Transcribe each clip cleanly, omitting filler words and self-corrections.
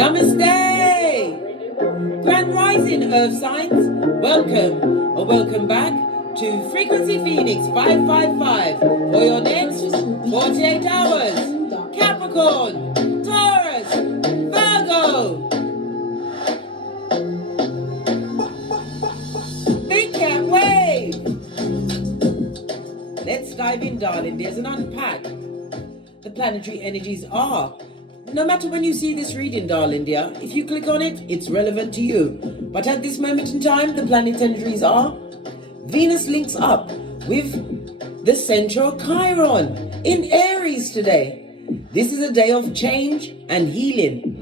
Namaste! Grand Rising Earth Signs, welcome or welcome back to Frequency Phoenix 555 for your next 48 hours. Capricorn, Taurus, Virgo. Big cat wave. Let's dive in, darling. There's an unpack. The planetary energies are. No matter when you see this reading, darling dear, if you click on it, it's relevant to you. But at this moment in time, the planet energies are. Venus links up with the central Chiron in Aries today. This is a day of change and healing.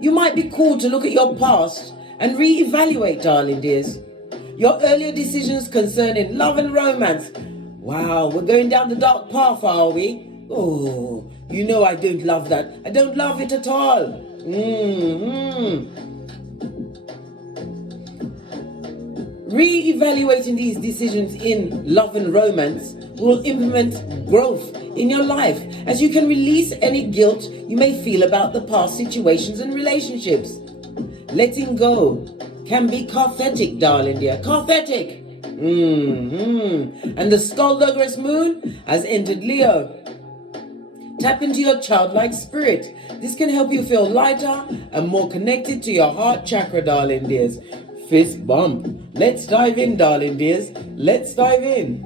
You might be called to look at your past and re-evaluate, darling dears. Your earlier decisions concerning love and romance. Wow, we're going down the dark path, are we? Oh, you know I don't love that. I don't love it at all. Re-evaluating these decisions in love and romance will implement growth in your life, as you can release any guilt you may feel about the past situations and relationships. Letting go can be cathartic, darling dear. Cathartic. And the skullduggerous moon has entered Leo. Tap into your childlike spirit. This can help you feel lighter and more connected to your heart chakra, darling dears. Fist bump. Let's dive in, darling dears. Let's dive in.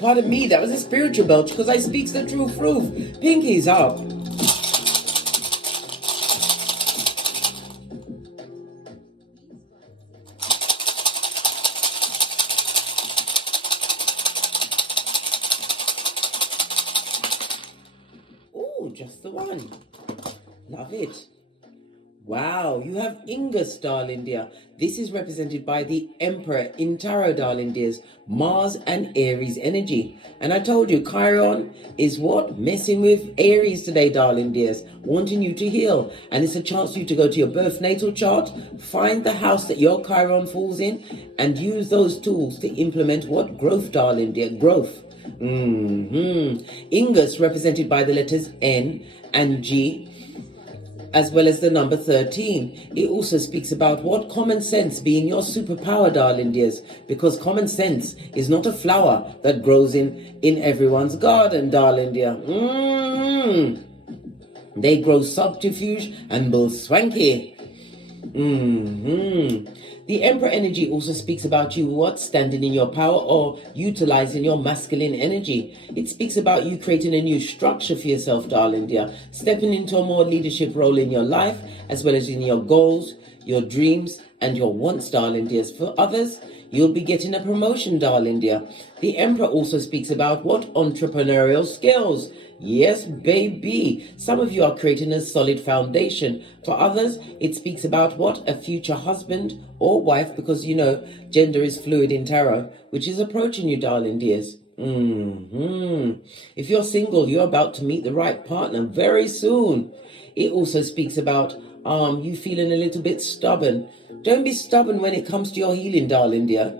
Pardon me, that was a spiritual belch because I speaks the truth. Pinkies up. Just the one. Love it. Wow, you have Ingus, darling dear. This is represented by the Emperor in Tarot, darling dears. Mars and Aries energy. And I told you, Chiron is what? Messing with Aries today, darling dears. Wanting you to heal. And it's a chance for you to go to your birth natal chart, find the house that your Chiron falls in, and use those tools to implement what? Growth, darling dear. Growth. Ingus represented by the letters N and G, as well as the number 13. It also speaks about what? Common sense being your superpower, darling dears, because common sense is not a flower that grows in everyone's garden, darling dear. They grow subterfuge and build swanky. The Emperor energy also speaks about you what? Standing in your power or utilizing your masculine energy. It speaks about you creating a new structure for yourself, darling dear. Stepping into a more leadership role in your life, as well as in your goals, your dreams, and your wants, darling dears. For others, you'll be getting a promotion, darling dear. The Emperor also speaks about what? Entrepreneurial skills. Yes, baby. Some of you are creating a solid foundation. For others, it speaks about what? A future husband or wife, because you know, gender is fluid in tarot, which is approaching you, darling dears. If you're single, you're about to meet the right partner very soon. It also speaks about you feeling a little bit stubborn. Don't be stubborn when it comes to your healing, darling dear.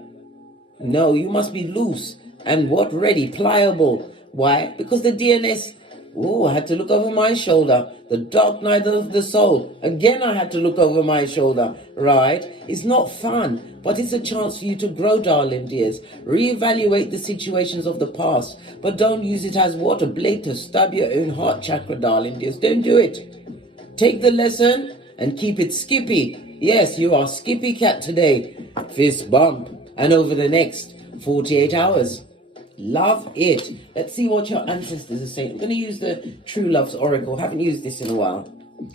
No, you must be loose and what? Ready, pliable. Why? Because the DNS, I had to look over my shoulder. The dark night of the soul. Again, I had to look over my shoulder, right? It's not fun, but it's a chance for you to grow, darling dears. Reevaluate the situations of the past, but don't use it as what? A blade to stab your own heart chakra, darling dears. Don't do it. Take the lesson and keep it skippy. Yes, you are skippy cat today. Fist bump. And over the next 48 hours. Love it. Let's see what your ancestors are saying. I'm going to use the True Love's Oracle. Haven't used this in a while.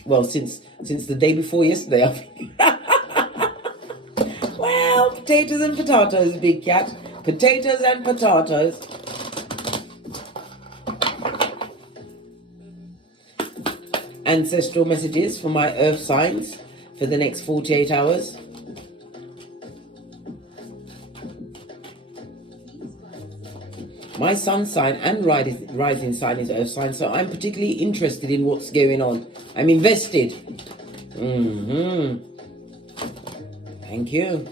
Well, since the day before yesterday, I think. Well, potatoes and potatoes, big cat. Potatoes and potatoes. Ancestral messages for my earth signs for the next 48 hours. My sun sign and rising sign is earth sign, so I'm particularly interested in what's going on. I'm invested. Thank you.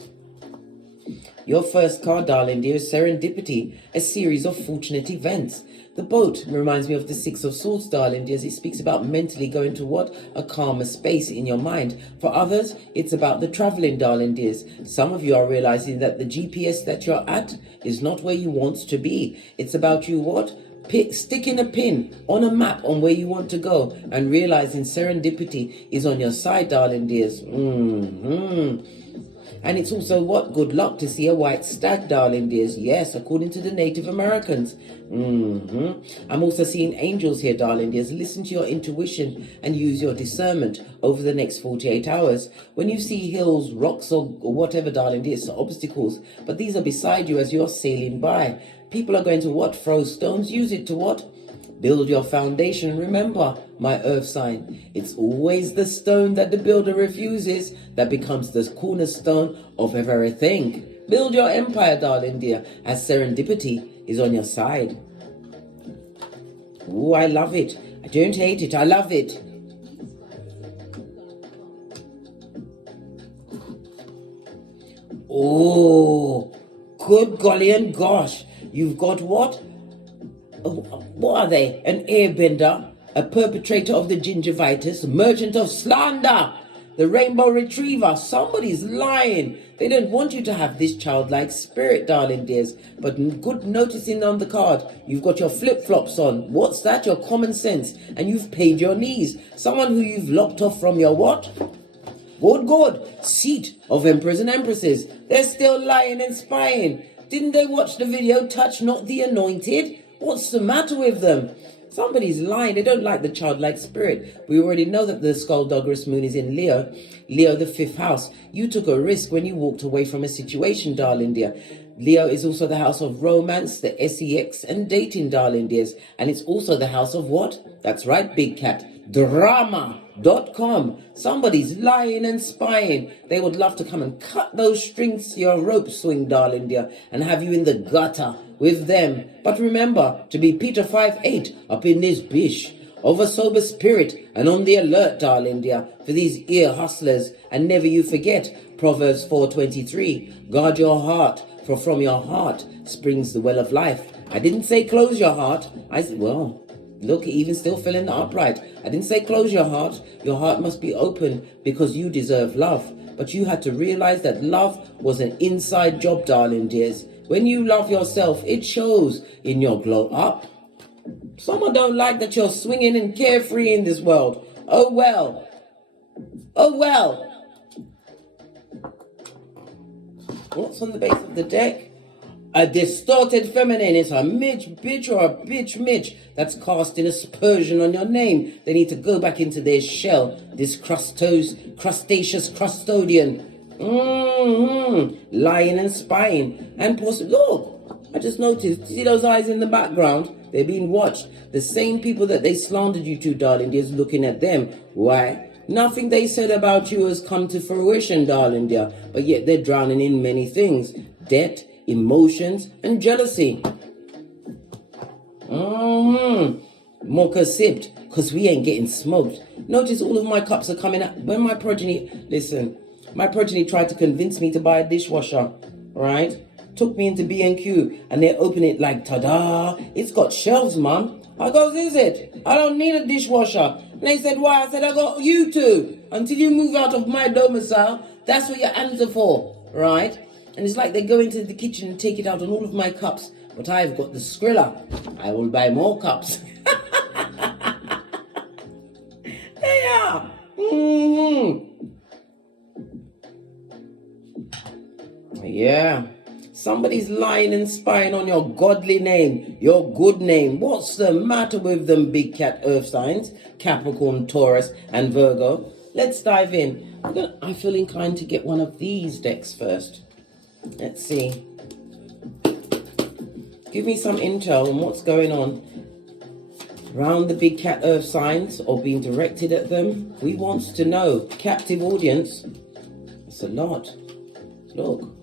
Your first card, darling dear, is Serendipity, a series of fortunate events. The boat reminds me of the Six of Swords, darling dears. It speaks about mentally going to what? A calmer space in your mind. For others, it's about the traveling, darling dears. Some of you are realizing that the GPS that you're at is not where you want to be. It's about you what? Sticking a pin on a map on where you want to go and realizing serendipity is on your side, darling dears. And it's also what? Good luck to see a white stag, darling dears. Yes, according to the Native Americans. I'm also seeing angels here, darling dears. Listen to your intuition and use your discernment over the next 48 hours. When you see hills, rocks, or whatever, darling dears, obstacles, but these are beside you as you're sailing by. People are going to what? Throw stones. Use it to what? Build your foundation. Remember, my earth sign, it's always the stone that the builder refuses that becomes the cornerstone of everything. Build your empire, darling dear, as serendipity is on your side. Oh, I love it. I don't hate it. I love it. Oh, good golly and gosh. You've got what? What are they? An airbender, a perpetrator of the gingivitis, merchant of slander, the rainbow retriever. Somebody's lying. They don't want you to have this childlike spirit, darling dears. But good noticing on the card, you've got your flip-flops on. What's that? Your common sense. And you've paid your knees. Someone who you've locked off from your what? Good. Seat of emperors and empresses. They're still lying and spying. Didn't they watch the video, Touch Not the Anointed? What's the matter with them? Somebody's lying. They don't like the childlike spirit. We already know that the skullduggerous moon is in Leo. Leo, the 5th house. You took a risk when you walked away from a situation, darling dear. Leo is also the house of romance, the sex, and dating, darling dears. And it's also the house of what? That's right, big cat. Drama.com. Somebody's lying and spying. They would love to come and cut those strings to your rope swing, darling dear, and have you in the gutter with them. But remember to be Peter 5:8 up in this bish, of a sober spirit and on the alert, darling dear, for these ear hustlers. And never you forget Proverbs 4:23. Guard your heart, for from your heart springs the well of life. I didn't say close your heart. I said, well, look, even still filling the upright. I didn't say close your heart. Your heart must be open because you deserve love. But you had to realize that love was an inside job, darling dears. When you love yourself, it shows in your glow up. Someone don't like that you're swinging and carefree in this world. Oh well. What's on the base of the deck? A distorted feminine is a midge bitch or a bitch midge that's casting aspersion on your name. They need to go back into their shell. This crustaceous custodian. Lying and spying. And look, I just noticed, see those eyes in the background? They're being watched. The same people that they slandered you to, darling dear, is looking at them. Why? Nothing they said about you has come to fruition, darling dear. But yet they're drowning in many things. Debt, emotions, and jealousy. Mocha sipped, because we ain't getting smoked. Notice all of my cups are coming out. When my progeny tried to convince me to buy a dishwasher, right? Took me into B&Q, and they open it like, ta-da, it's got shelves, mum. I goes, is it? I don't need a dishwasher. And they said, why? I said, I got you to. Until you move out of my domicile, that's what your hands are for, right? And it's like they go into the kitchen and take it out on all of my cups. But I've got the Skrilla. I will buy more cups. They are. Yeah. Somebody's lying and spying on your godly name, your good name. What's the matter with them big cat earth signs? Capricorn, Taurus, and Virgo. Let's dive in. I feel inclined to get one of these decks first. Let's see. Give me some intel on what's going on around the big cat earth signs or being directed at them. We want to know. Captive audience. It's a lot. Look.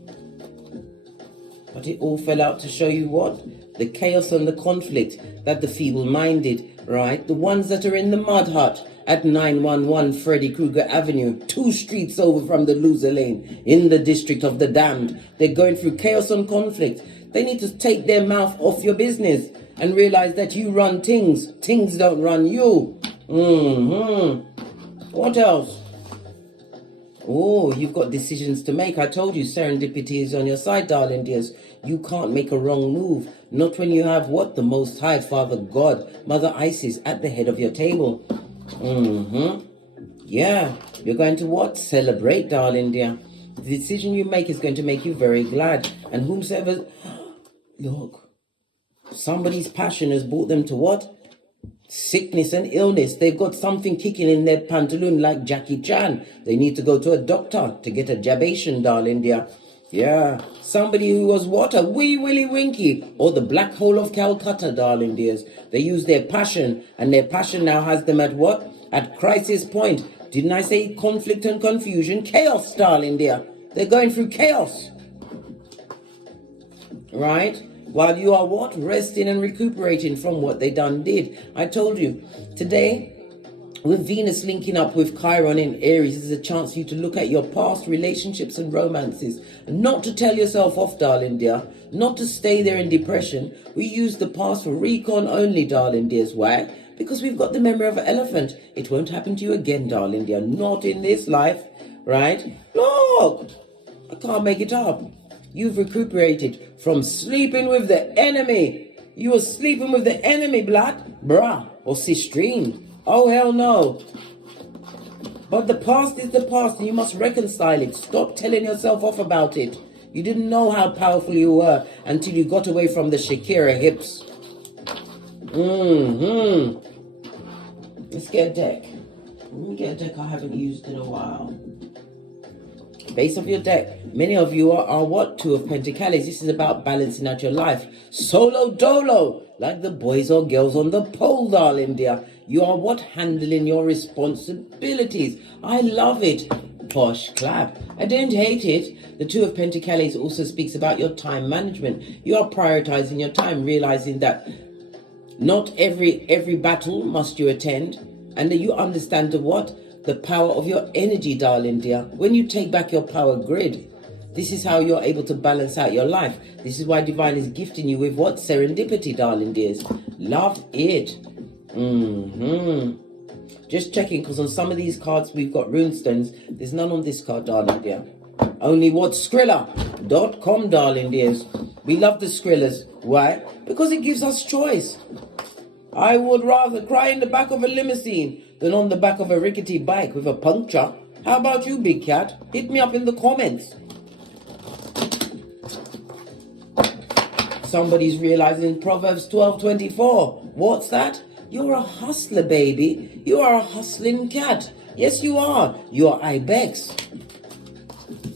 But it all fell out to show you what? the chaos and the conflict that the feeble-minded, right, the ones that are in the mud hut at 911 Freddy Krueger Avenue, 2 streets over from the loser lane, in the district of the damned, they're going through chaos and conflict. They need to take their mouth off your business and realize that you run things. Things don't run you. What else? Oh, you've got decisions to make. I told you serendipity is on your side, darling dears. You can't make a wrong move. Not when you have what? The Most High, Father God, Mother Isis at the head of your table. Yeah, you're going to what? Celebrate, darling dear. The decision you make is going to make you very glad. And whomsoever... Look, somebody's passion has brought them to what? Sickness and illness. They've got something kicking in their pantaloon like Jackie Chan. They need to go to a doctor to get a jabation, darling dear. Yeah, somebody who was what? A wee willy winky, or the black hole of Calcutta, darling dears. They use their passion, and their passion now has them at what? At crisis point. Didn't I say conflict and confusion? Chaos, darling dear. They're going through chaos. Right? While you are what? Resting and recuperating from what they done did. I told you, today, with Venus linking up with Chiron in Aries, is a chance for you to look at your past relationships and romances. And not to tell yourself off, darling dear. Not to stay there in depression. We use the past for recon only, darling dears. Why? Because we've got the memory of an elephant. It won't happen to you again, darling dear. Not in this life. Right? Look! I can't make it up. You've recuperated from sleeping with the enemy. You were sleeping with the enemy, blood, bruh, or sistrine. Oh, hell no. But the past is the past, and you must reconcile it. Stop telling yourself off about it. You didn't know how powerful you were until you got away from the Shakira hips. Let's get a deck. Let me get a deck I haven't used in a while. Base of your deck. Many of you are what? 2 of Pentacles. This is about balancing out your life. Solo dolo. Like the boys or girls on the pole, darling dear. You are what? Handling your responsibilities. I love it. Posh clap. I don't hate it. The 2 of Pentacles also speaks about your time management. You are prioritizing your time, realizing that not every battle must you attend, and that you understand the what? The power of your energy, darling dear. When you take back your power grid, this is how you're able to balance out your life. This is why Divine is gifting you with what? Serendipity, darling dears. Love it. Just checking, because on some of these cards we've got runestones. There's none on this card, darling dear. Only what? Skrilla.com, darling dears. We love the Skrillas. Why? Because it gives us choice. I would rather cry in the back of a limousine than on the back of a rickety bike with a puncture. How about you, big cat? Hit me up in the comments. Somebody's realizing Proverbs 12:24. What's that? You're a hustler, baby. You are a hustling cat. Yes, you are. You are Ibex.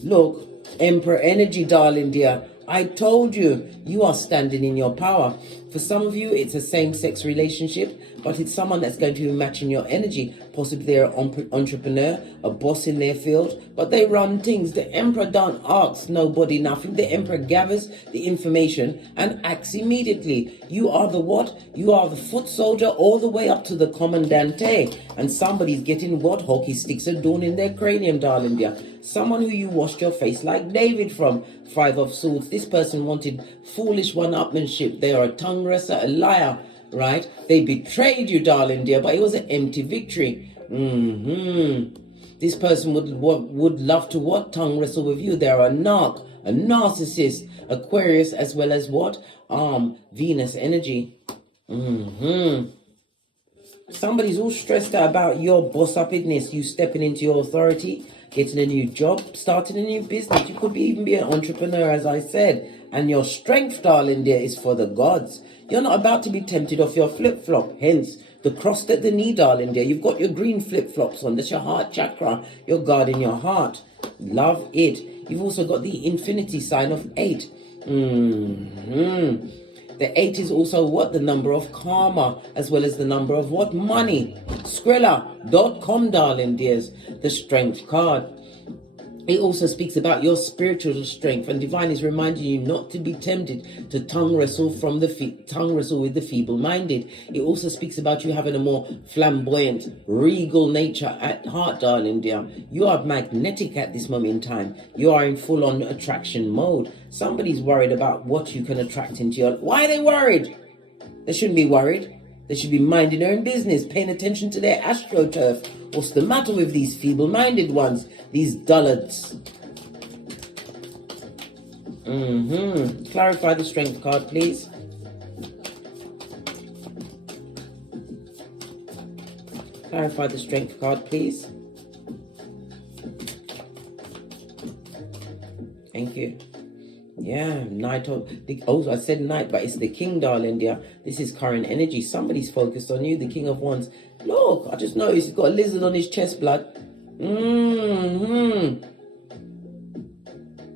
Look, Emperor energy, darling dear. I told you, you are standing in your power. For some of you, it's a same-sex relationship, but it's someone that's going to be matching your energy. Possibly they're an entrepreneur, a boss in their field, but they run things. The Emperor don't ask nobody nothing. The Emperor gathers the information and acts immediately. You are the what? You are the foot soldier all the way up to the Commandante. And somebody's getting what? Hockey sticks adorned in their cranium, darling dear. Someone who you washed your face like David from. 5 of Swords. This person wanted foolish one-upmanship. They are a tongue wrestler, a liar, right? They betrayed you, darling dear, but it was an empty victory. This person would love to what? Tongue wrestle with you. They're a narc, a narcissist, Aquarius, as well as what? Venus energy. Somebody's all stressed out about your boss-uppedness, you stepping into your authority, getting a new job, starting a new business. You could even be an entrepreneur, as I said. And your strength, darling dear, is for the gods. You're not about to be tempted off your flip-flop. Hence, the cross at the knee, darling dear. You've got your green flip-flops on. That's your heart chakra. You're guarding your heart. Love it. You've also got the infinity sign of 8. The 8 is also what? The number of karma, as well as the number of what? Money. Skrilla.com, darling dears. The strength card. It also speaks about your spiritual strength, and divine is reminding you not to be tempted to tongue wrestle with the feeble-minded. It also speaks about you having a more flamboyant, regal nature at heart, darling dear. You are magnetic at this moment in time. You are in full-on attraction mode. Somebody's worried about what you can attract into your... Why are they worried? They shouldn't be worried. They should be minding their own business, paying attention to their astroturf. What's the matter with these feeble-minded ones? These dullards. Clarify the strength card, please. Clarify the strength card, please. Thank you. Yeah, Knight of... Oh, I said Knight, but it's the King, darling dear. This is current energy. Somebody's focused on you, the King of Wands. Look, I just noticed he's got a lizard on his chest, blood. And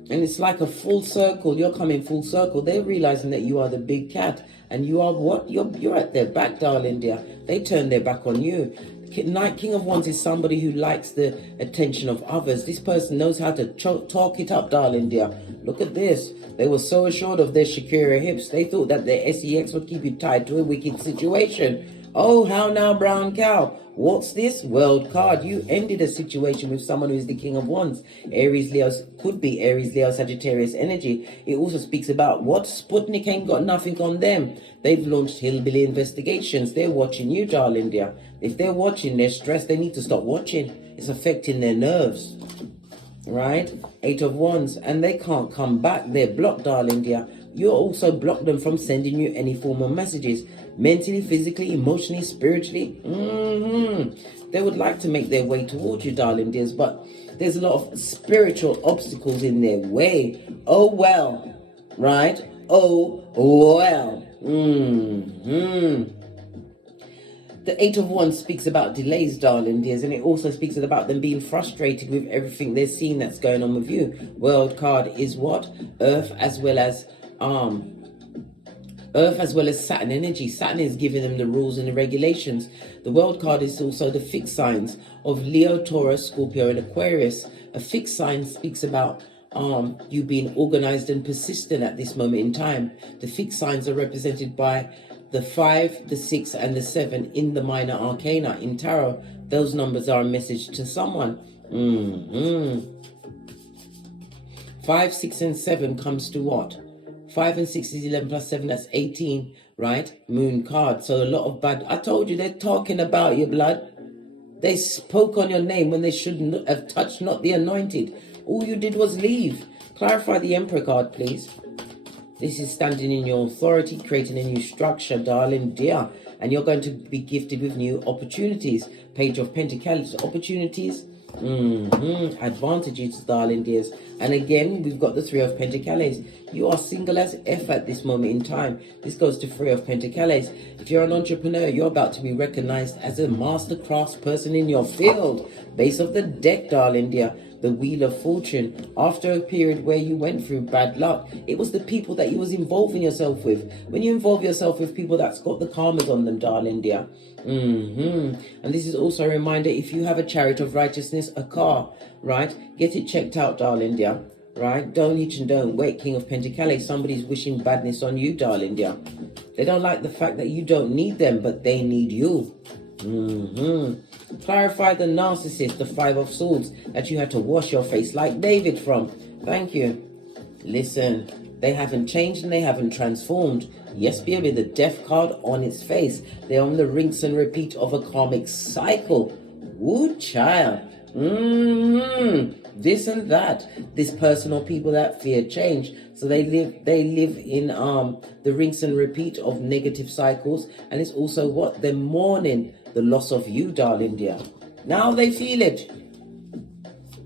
it's like a full circle. You're coming full circle. They're realizing that you are the big cat. And you are what? You're at their back, darling dear. They turn their back on you. Knight, King of Wands is somebody who likes the attention of others. This person knows how to talk it up, darling dear. Look at this. They were so assured of their Shakira hips. They thought that their SEX would keep you tied to a wicked situation. Oh, how now, brown cow? What's this? World card. You ended a situation with someone who is the King of Wands. Aries, Leo, could be Aries, Leo, Sagittarius energy. It also speaks about what? Sputnik ain't got nothing on them. They've launched hillbilly investigations. They're watching you, darling dear. If they're watching, they're stressed. They need to stop watching. It's affecting their nerves. Right? 8 of Wands. And they can't come back. They're blocked, darling dear. You also block them from sending you any form of messages. Mentally, physically, emotionally, spiritually. They would like to make their way towards you, darling dears, but there's a lot of spiritual obstacles in their way. Oh, well. Right? Oh, well. The 8 of Wands speaks about delays, darling dears, and it also speaks about them being frustrated with everything they're seeing that's going on with you. World card is what? Earth as well as Saturn energy. Saturn is giving them the rules and the regulations. The World card is also the fixed signs of Leo, Taurus, Scorpio, and Aquarius. A fixed sign speaks about you being organized and persistent at this moment in time. The fixed signs are represented by the 5, the 6, and the 7 in the minor arcana. In tarot, those numbers are a message to someone. 5, 6, and 7 comes to what? 5 and 6 is 11 plus 7, that's 18, right? Moon card. So a lot of bad... I told you, they're talking about your blood. They spoke on your name when they shouldn't have touched not the anointed. All you did was leave. Clarify the Emperor card, please. This is standing in your authority, creating a new structure, darling dear. And you're going to be gifted with new opportunities. Page of Pentacles, opportunities. Advantages, darling dears. And again, we've got the 3 of Pentacles. You are single as F at this moment in time. This goes to 3 of Pentacles. If you're an entrepreneur, you're about to be recognized as a master craftsperson in your field. Base of the deck, darling dear. The Wheel of Fortune. After a period where you went through bad luck, it was the people that you was involving yourself with. When you involve yourself with people that's got the karmas on them, darling dear. And this is also a reminder, if you have a chariot of righteousness, a car, right? Get it checked out, darling dear. Right? Don't hitch and don't wait, King of Pentacles. Somebody's wishing badness on you, darling dear. They don't like the fact that you don't need them, but they need you. Clarify the narcissist, the 5 of Swords, that you had to wash your face like David from. Thank you. Listen, they haven't changed and they haven't transformed. Yes, baby, the death card on its face. They're on the rinse and repeat of a karmic cycle. Woo, child. This and that. This person or people that fear change. So they live in the rinse and repeat of negative cycles. And it's also what? They're mourning the loss of you, darling dear. Now they feel it.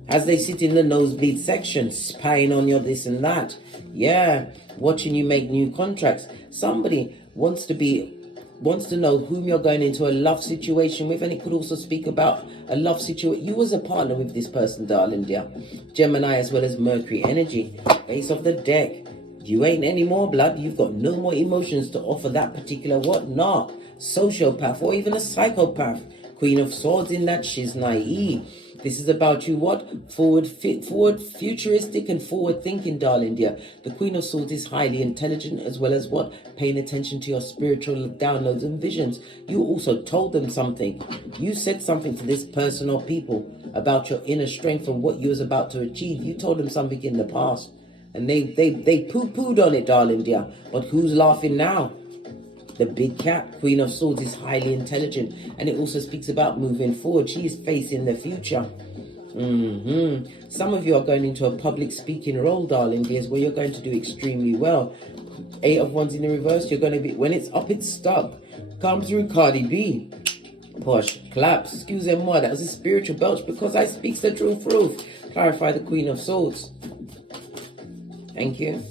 As they sit in the nosebleed section, spying on your this and that. Yeah, watching you make new contracts. Somebody wants to know whom you're going into a love situation with, and it could also speak about a love situation. You was a partner with this person, darling dear. Gemini as well as Mercury energy. Base of the deck. You ain't any more, blood. You've got no more emotions to offer that particular what not. Sociopath or even a psychopath. Queen of Swords in that she's naive. This is about you, what? Forward, futuristic and forward thinking, darling dear. The Queen of Swords is highly intelligent, as well as what? Paying attention to your spiritual downloads and visions. You also told them something. You said something to this person or people about your inner strength and what you was about to achieve. You told them something in the past, and they poo-pooed on it, darling dear. But who's laughing now? The big cat, Queen of Swords, is highly intelligent, and it also speaks about moving forward. She is facing the future. Some of you are going into a public speaking role, darling dears, where you're going to do extremely well. 8 of Wands in the reverse, you're going to be, when it's up, it's stuck. Come through, Cardi B. Push, claps, excuse me, that was a spiritual belch because I speak the truth. Clarify the Queen of Swords. Thank you.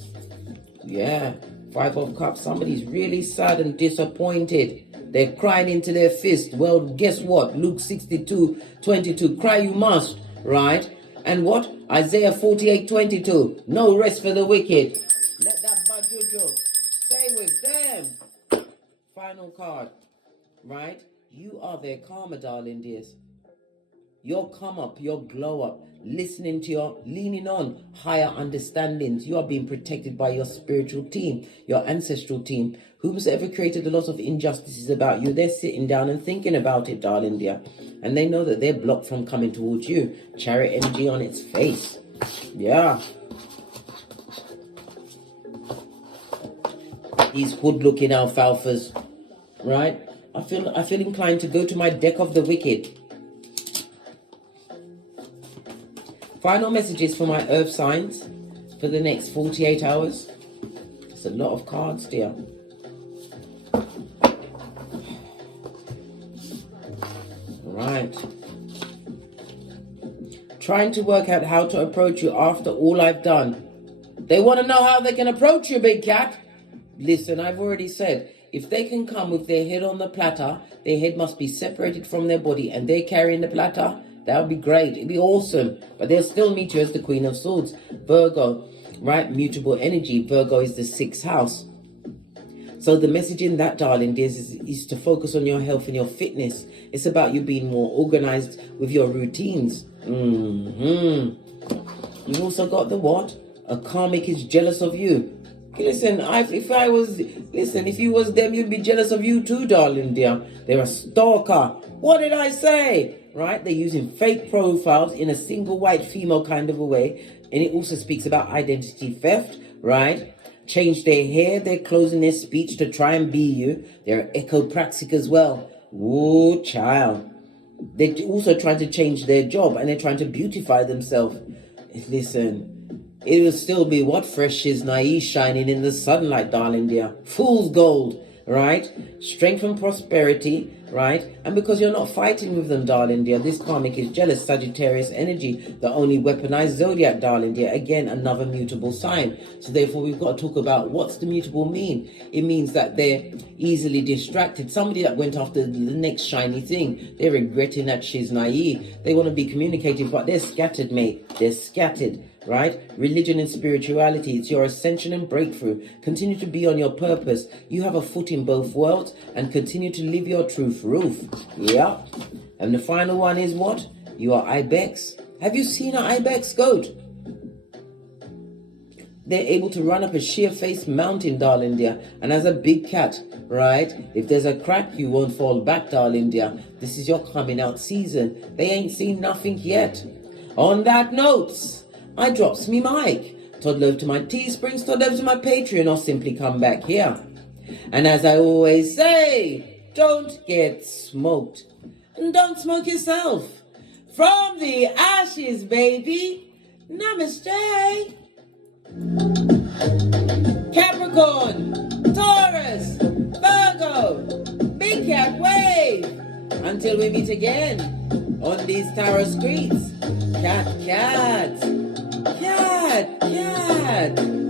Yeah. 5 of Cups, somebody's really sad and disappointed. They're crying into their fist. Well, guess what? Luke 62:22. Cry you must, right? And what? Isaiah 48:22. No rest for the wicked. Let that bad juju stay with them. Final card, right? You are their karma, darling dears. Your come up, your glow up, listening to your, leaning on higher understandings. You are being protected by your spiritual team, your ancestral team. Whomsoever created a lot of injustices about you, they're sitting down and thinking about it, darling dear. And they know that they're blocked from coming towards you. Chariot energy on its face. Yeah. These hood-looking alfalfas, right? I feel inclined to go to my deck of the wicked. Final messages for my earth signs for the next 48 hours. It's a lot of cards, dear. Right. Trying to work out how to approach you after all I've done. They want to know how they can approach you, big cat. Listen, I've already said, if they can come with their head on the platter, their head must be separated from their body, and they're carrying the platter. That would be great. It'd be awesome. But they'll still meet you as the Queen of Swords. Virgo, right? Mutable energy. Virgo is the 6th house. So the message in that, darling dears, is to focus on your health and your fitness. It's about you being more organized with your routines. You've also got the what? A karmic is jealous of you. Listen, if you was them, you'd be jealous of you too, darling dear. They're a stalker. What did I say? Right? They're using fake profiles in a single white female kind of a way. And it also speaks about identity theft, right? Change their hair, their clothes, and their speech to try and be you. They're ecopraxic as well. Ooh, child. They're also trying to change their job, and they're trying to beautify themselves. Listen, it will still be what? Fresh is naive, shining in the sunlight, darling dear. Fool's gold, right? Strength and prosperity, right? And because you're not fighting with them, darling dear, this karmic is jealous. Sagittarius energy, the only weaponized zodiac, darling dear. Again, another mutable sign. So therefore, we've got to talk about what's the mutable mean. It means that they're easily distracted. Somebody that went after the next shiny thing, they're regretting that she's naive. They want to be communicative, but they're scattered, mate. They're scattered. Right? Religion and spirituality, it's your ascension and breakthrough. Continue to be on your purpose. You have a foot in both worlds, and continue to live your truth. Roof. Yeah. And the final one is what? You are ibex. Have you seen an ibex goat? They're able to run up a sheer-faced mountain, darling dear. And as a big cat, right? If there's a crack, you won't fall back, darling dear. This is your coming out season. They ain't seen nothing yet. On that note, I drops me mic. Toddle over to my Teesprings, toddle over to my Patreon, or simply come back here. And as I always say, don't get smoked. And don't smoke yourself. From the ashes, baby. Namaste. Capricorn, Taurus, Virgo, Big Cat Wave. Until we meet again on these tarot streets. Cat, cat. Cat, cat.